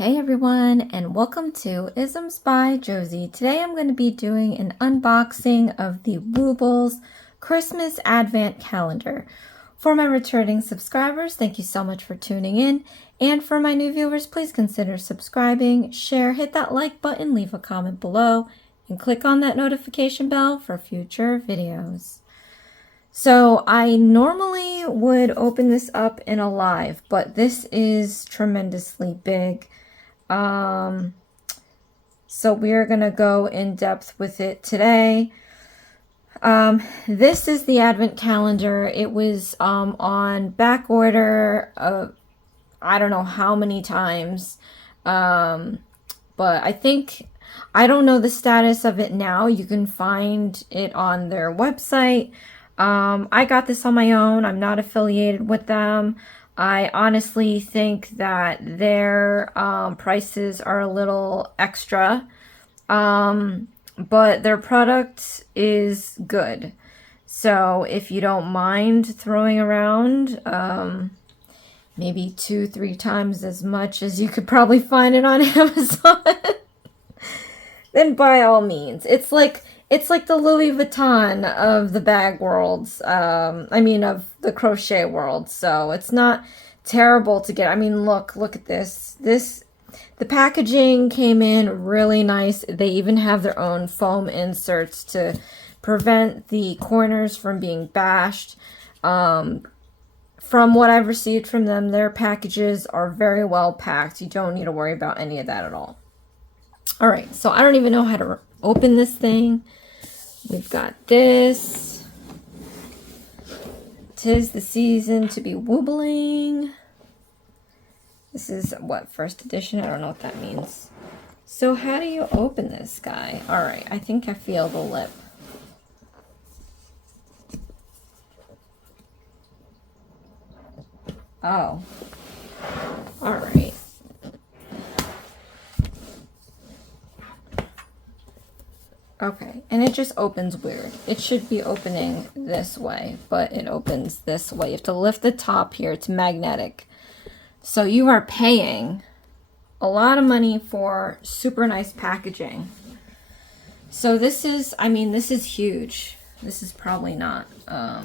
Hey everyone, and welcome to Isms by Josie. Today I'm going to be doing an unboxing of the Woobles Christmas Advent Calendar. For my returning subscribers, thank you so much for tuning in. And for my new viewers, please consider subscribing, share, hit that like button, leave a comment below, and click on that notification bell for future videos. So I normally would open this up in a live, but this is tremendously big. So we're going to go in depth with it today. This is the Advent calendar. It was on back order I don't know how many times. But I don't know the status of it now. You can find it on their website. I got this on my own. I'm not affiliated with them. I honestly think that their prices are a little extra, but their product is good. So if you don't mind throwing around maybe 2-3 times as much as you could probably find it on Amazon, then by all means. It's like the Louis Vuitton of the bag worlds. Of the crochet world. So it's not terrible to get. I mean, look at this. The packaging came in really nice. They even have their own foam inserts to prevent the corners from being bashed. From what I've received from them, their packages are very well packed. You don't need to worry about any of that at all. All right, so I don't even know how to open this thing. We've got this. 'Tis the season to be woobling. This is what, first edition? I don't know what that means. So how do you open this guy? All right, I think I feel the lip. Oh, all right. Okay, and it just opens weird. It should be opening this way, but it opens this way. You have to lift the top here. It's magnetic. So you are paying a lot of money for super nice packaging. So this is, this is huge. This is probably not a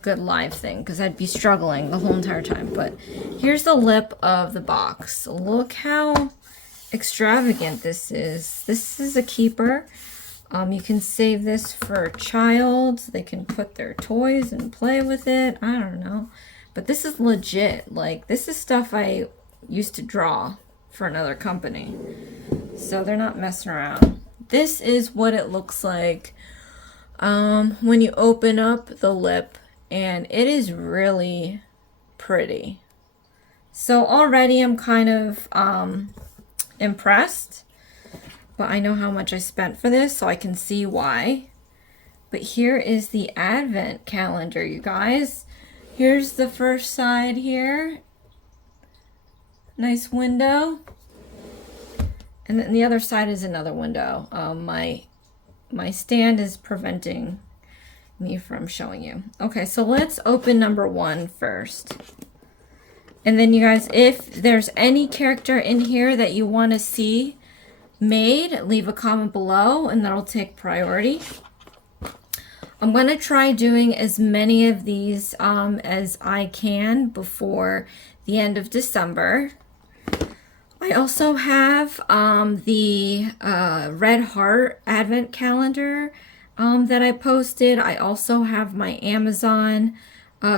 good live thing because I'd be struggling the whole entire time. But here's the lip of the box. Look how extravagant this is. This is a keeper. You can save this for a child. They can put their toys and play with it. I don't know. But this is legit. Like, this is stuff I used to draw for another company. So they're not messing around. This is what it looks like when you open up the lip. And it is really pretty. So already I'm kind of impressed, but I know how much I spent for this, so I can see why. But here is the Advent calendar, you guys. Here's the first side here. Nice window. And then the other side is another window. My stand is preventing me from showing you. Okay, so let's open number 1 first. And then you guys, if there's any character in here that you want to see made, leave a comment below and that'll take priority. I'm going to try doing as many of these as I can before the end of December. I also have the Red Heart Advent Calendar that I posted. I also have my Amazon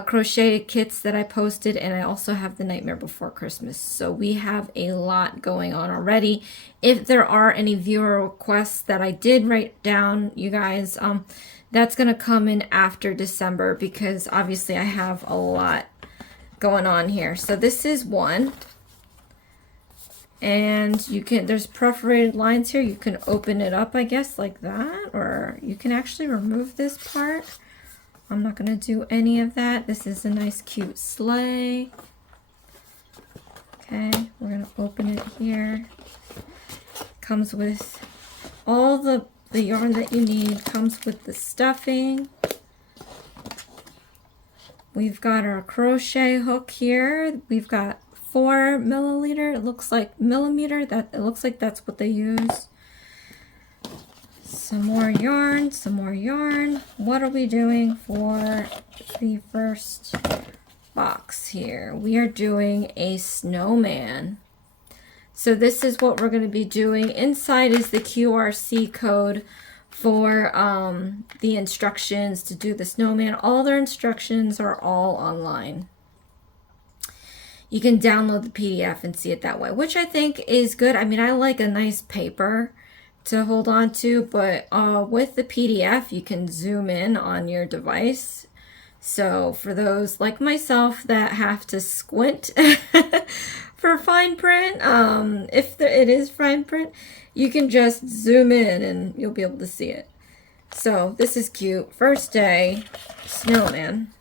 crocheted kits that I posted, and I also have the Nightmare Before Christmas. So we have a lot going on already. If there are any viewer requests that I did write down, you guys, that's going to come in after December because obviously I have a lot going on here. So this is one. And you can, there's perforated lines here. You can open it up, I guess, like that, or you can actually remove this part. I'm not going to do any of that. This is a nice, cute sleigh. Okay, we're going to open it here. Comes with all the yarn that you need. Comes with the stuffing. We've got our crochet hook here. We've got 4 milliliter. It looks like millimeter. That it looks like that's what they use. Some more yarn, some more yarn. What are we doing for the first box here? We are doing a snowman. So this is what we're going to be doing. Inside is the QRC code for the instructions to do the snowman. All their instructions are all online. You can download the PDF and see it that way, which I think is good. I mean, I like a nice paper to hold on to, but with the PDF you can zoom in on your device. So for those like myself that have to squint for fine print, if it is fine print, you can just zoom in and you'll be able to see it. So this is cute. First day snowman.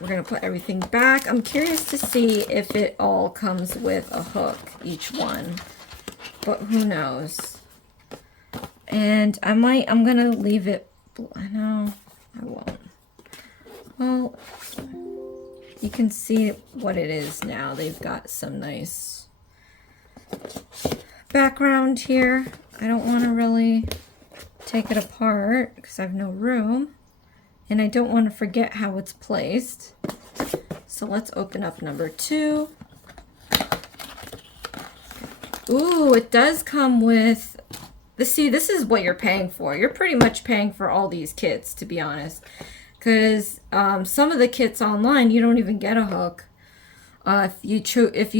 We're going to put everything back. I'm curious to see if it all comes with a hook, each one. But who knows. And I'm going to leave it. No, I won't. Well, you can see what it is now. They've got some nice background here. I don't want to really take it apart because I have no room. And I don't want to forget how it's placed. So let's open up number 2. Ooh, it does come with, see, this is what you're paying for. You're pretty much paying for all these kits, to be honest. Because some of the kits online, you don't even get a hook. If you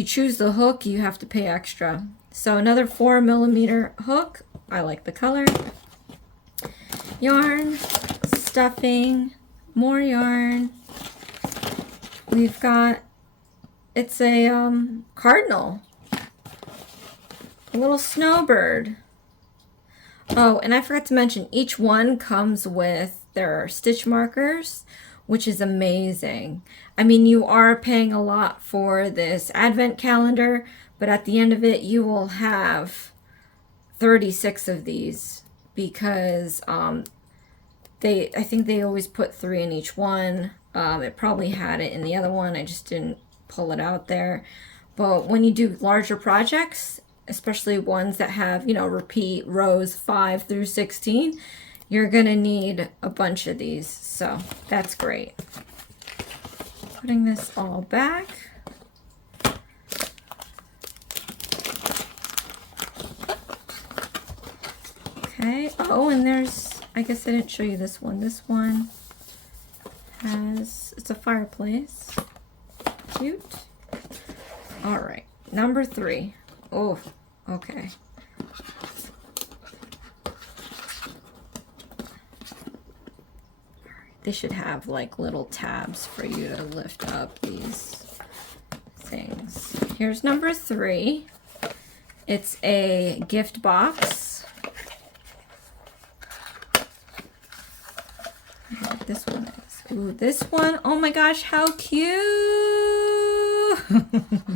choose the hook, you have to pay extra. So another 4 millimeter hook. I like the color. Yarn. Stuffing, more yarn. We've got, it's a cardinal, a little snowbird. Oh, and I forgot to mention, each one comes with their stitch markers, which is amazing. I mean, you are paying a lot for this advent calendar, but at the end of it, you will have 36 of these because I think they always put 3 in each one. It probably had it in the other one. I just didn't pull it out there. But when you do larger projects, especially ones that have, you know, repeat rows 5 through 16, you're gonna need a bunch of these. So that's great. Putting this all back. Okay. Oh, and there's, I guess I didn't show you this one. This one has, it's a fireplace. Cute. All right, number 3. Oh, okay. They should have like little tabs for you to lift up these things. Here's number 3. It's a gift box. This one is. Ooh, this one. Oh my gosh, how cute.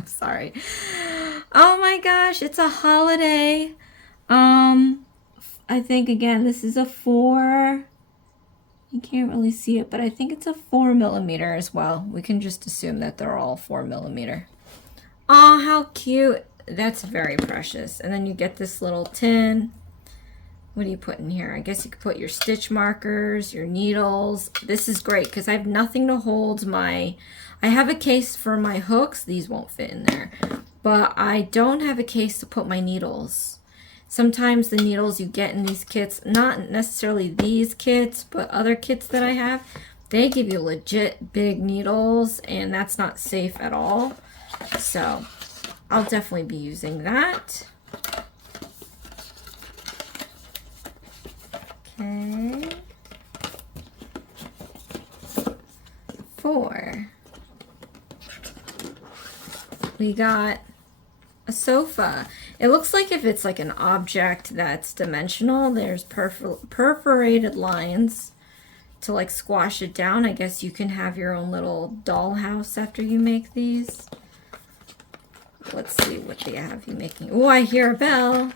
Sorry. Oh my gosh, it's a holiday. I think again, this is a 4. You can't really see it, but I think it's a 4 millimeter as well. We can just assume that they're all 4 millimeter. Oh, how cute. That's very precious. And then you get this little tin. What do you put in here? I guess you could put your stitch markers, your needles. This is great because I have nothing to hold my, I have a case for my hooks. These won't fit in there, but I don't have a case to put my needles. Sometimes the needles you get in these kits, not necessarily these kits, but other kits that I have, they give you legit big needles and that's not safe at all. So I'll definitely be using that. Okay. 4. We got a sofa. It looks like if it's like an object that's dimensional, there's perforated lines to like squash it down. I guess you can have your own little dollhouse after you make these. Let's see what they have you making. Oh, I hear a bell.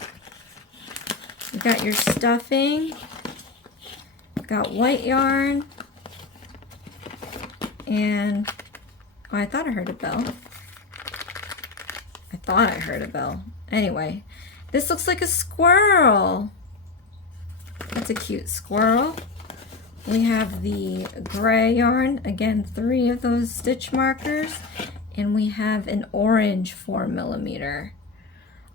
You got your stuffing. Got white yarn. And oh, I thought I heard a bell. I thought I heard a bell. Anyway, this looks like a squirrel. That's a cute squirrel. We have the gray yarn, again 3 of those stitch markers, and we have an orange 4mm.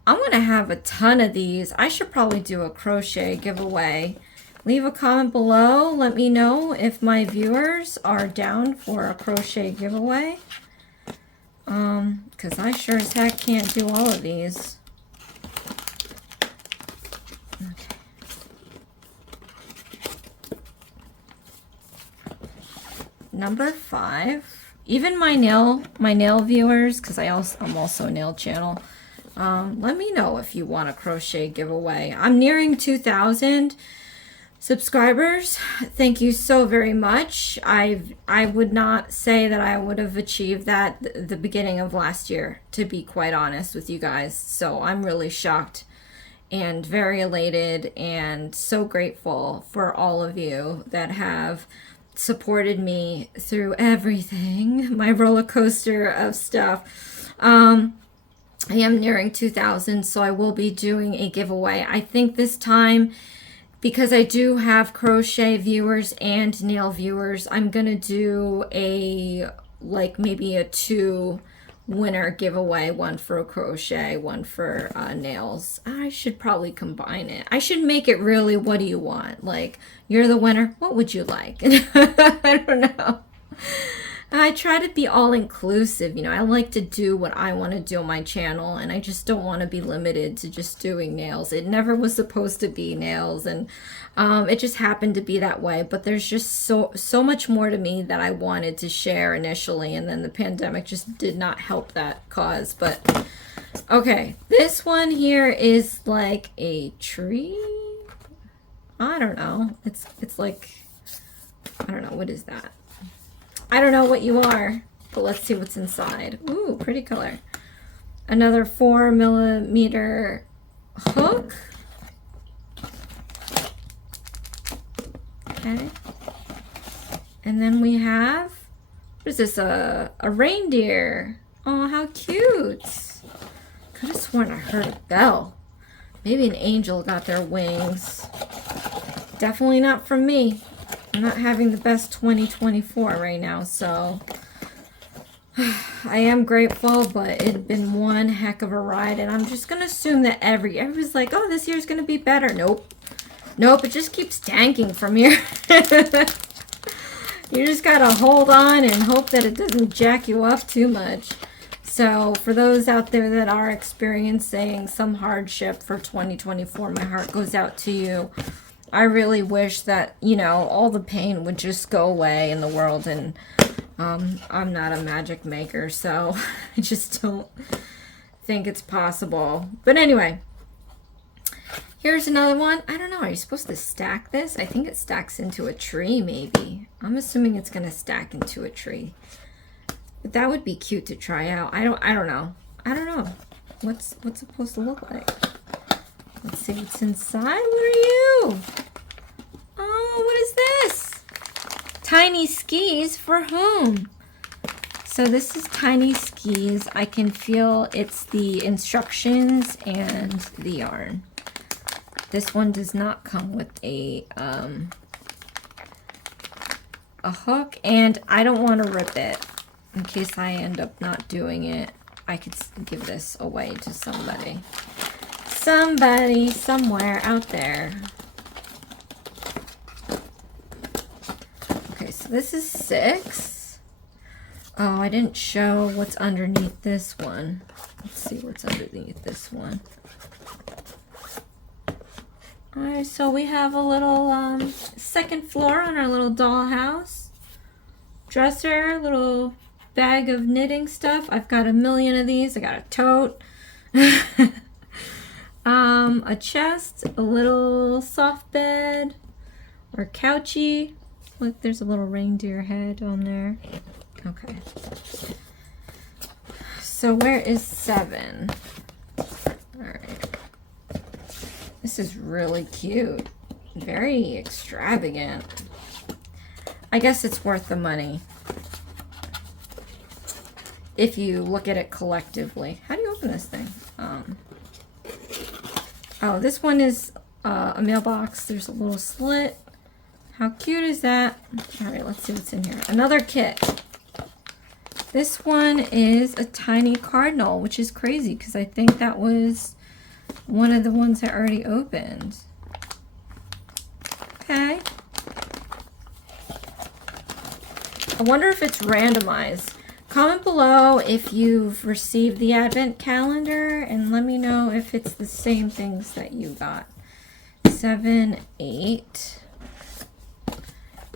I'm gonna have a ton of these. I should probably do a crochet giveaway. Leave a comment below, let me know if my viewers are down for a crochet giveaway. Because I sure as heck can't do all of these. Okay. Number 5. Even my nail viewers, because I'm also a nail channel. Let me know if you want a crochet giveaway. I'm nearing 2,000 subscribers. Thank you so very much. I would not say that I would have achieved that the beginning of last year, to be quite honest with you guys. So I'm really shocked and very elated and so grateful for all of you that have supported me through everything, my roller coaster of stuff. I am nearing 2,000, so I will be doing a giveaway. I think this time, because I do have crochet viewers and nail viewers, I'm gonna do maybe a 2 winner giveaway, one for crochet, one for nails. I should probably combine it. I should make it really, what do you want? Like, you're the winner, what would you like? I don't know. I try to be all inclusive, you know. I like to do what I want to do on my channel, and I just don't want to be limited to just doing nails. It never was supposed to be nails, and it just happened to be that way. But there's just so much more to me that I wanted to share initially, and then the pandemic just did not help that cause. But okay, this one here is like a tree. I don't know. It's like, I don't know, what is that? I don't know what you are, but let's see what's inside. Ooh, pretty color. Another 4mm hook. Okay. And then we have, what is this, a reindeer. Oh, how cute. Could have sworn I heard a bell. Maybe an angel got their wings. Definitely not from me. I'm not having the best 2024 right now, so I am grateful, but it's been one heck of a ride, and I'm just gonna assume that everybody's like, oh, this year's gonna be better. Nope, it just keeps tanking from here. You just gotta hold on and hope that it doesn't jack you up too much. So for those out there that are experiencing some hardship for 2024, my heart goes out to you. I really wish that, you know, all the pain would just go away in the world, and I'm not a magic maker, so I just don't think it's possible. But anyway, here's another one. I don't know, are you supposed to stack this? I think it stacks into a tree, maybe. I'm assuming it's gonna stack into a tree. But that would be cute to try out. I don't know. What's it supposed to look like? Let's see what's inside. What are you? Oh, what is this? Tiny skis for whom? So this is tiny skis. I can feel it's the instructions and the yarn. This one does not come with a hook, and I don't want to rip it. In case I end up not doing it, I could give this away to somebody. Somebody somewhere out there. Okay, so this is 6. Oh, I didn't show what's underneath this one. Let's see what's underneath this one. Alright, so we have a little second floor on our little dollhouse. Dresser, little bag of knitting stuff. I've got a million of these. I got a tote. A chest, a little soft bed or couchy. Look, there's a little reindeer head on there. Okay. So where is 7? All right. This is really cute. Very extravagant. I guess it's worth the money. if you look at it collectively. How do you open this thing? Oh, this one is a mailbox. There's a little slit. How cute is that? All right, let's see what's in here. Another kit. This one is a tiny cardinal, which is crazy because I think that was one of the ones I already opened. Okay. I wonder if it's randomized. Comment below if you've received the advent calendar and let me know if it's the same things that you got. 7, 8.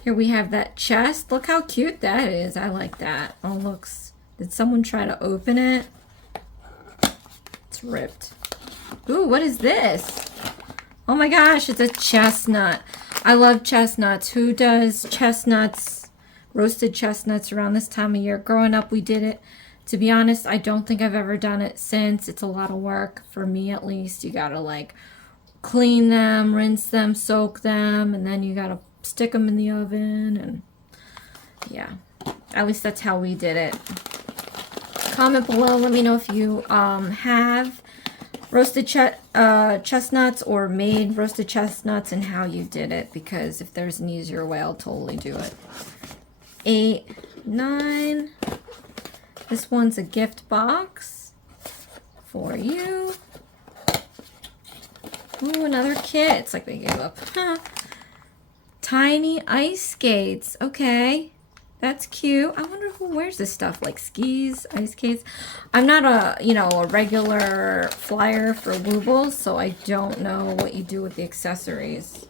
Here we have that chest. Look how cute that is. I like that. Oh, looks. Did someone try to open it? It's ripped. Ooh, what is this? Oh my gosh, it's a chestnut. I love chestnuts. Who does chestnuts, roasted chestnuts around this time of year? Growing up, we did it. To be honest, I don't think I've ever done it since. It's a lot of work, for me at least. You gotta like clean them, rinse them, soak them, and then you gotta stick them in the oven. And yeah, at least that's how we did it. Comment below, let me know if you have roasted chestnuts or made roasted chestnuts and how you did it, because if there's an easier way, I'll totally do it. 8, 9. This one's a gift box for you. Ooh, another kit. It's like they gave up. Tiny ice skates. Okay. That's cute. I wonder who wears this stuff, like skis, ice skates. I'm not a, a regular flyer for Woobles, so I don't know what you do with the accessories.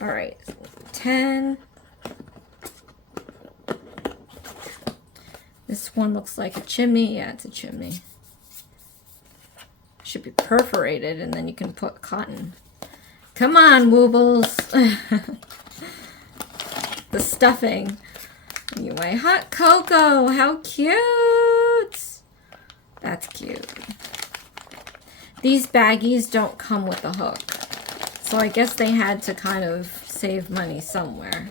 All right, 10. This one looks like a chimney. Yeah, it's a chimney. Should be perforated, and then you can put cotton. Come on, Woobles. The stuffing. Anyway, hot cocoa. How cute. That's cute. These baggies don't come with a hook, so I guess they had to kind of save money somewhere.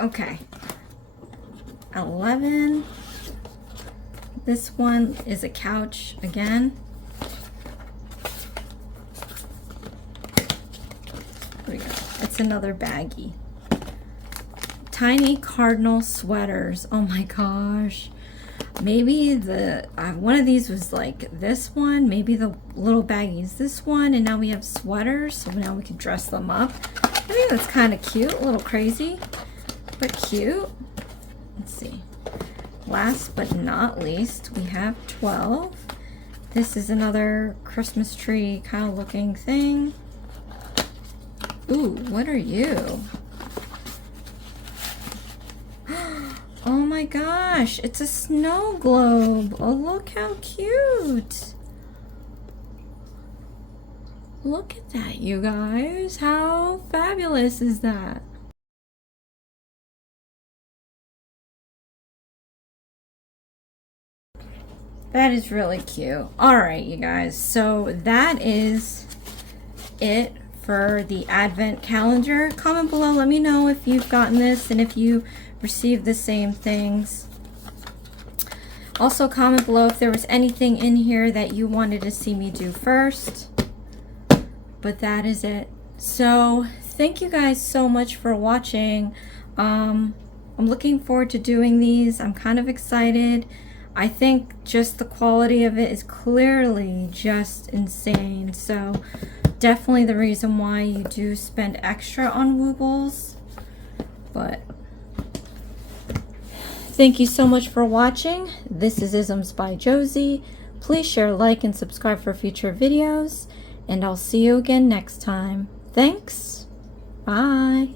Okay, 11. This one is a couch again. Here we go. It's another baggie. Tiny cardinal sweaters. Oh my gosh. Maybe the one of these was like this one. Maybe the little baggie is this one, and now we have sweaters, so now we can dress them up. I think that's kind of cute, a little crazy, but cute. Let's see. Last but not least, we have 12. This is another Christmas tree kind of looking thing. Ooh, what are you? Oh my gosh, it's a snow globe. Oh, look how cute. Look at that, you guys. How fabulous is that? That is really cute. All right, you guys. So that is it for the Advent calendar. Comment below. Let me know if you've gotten this and if you received the same things. Also, comment below if there was anything in here that you wanted to see me do first. But that is it. So thank you guys so much for watching. I'm looking forward to doing these. I'm kind of excited. I think just the quality of it is clearly just insane. So definitely the reason why you do spend extra on Woobles. But thank you so much for watching. This is Isms by Josie. Please share, like, and subscribe for future videos. And I'll see you again next time. Thanks. Bye.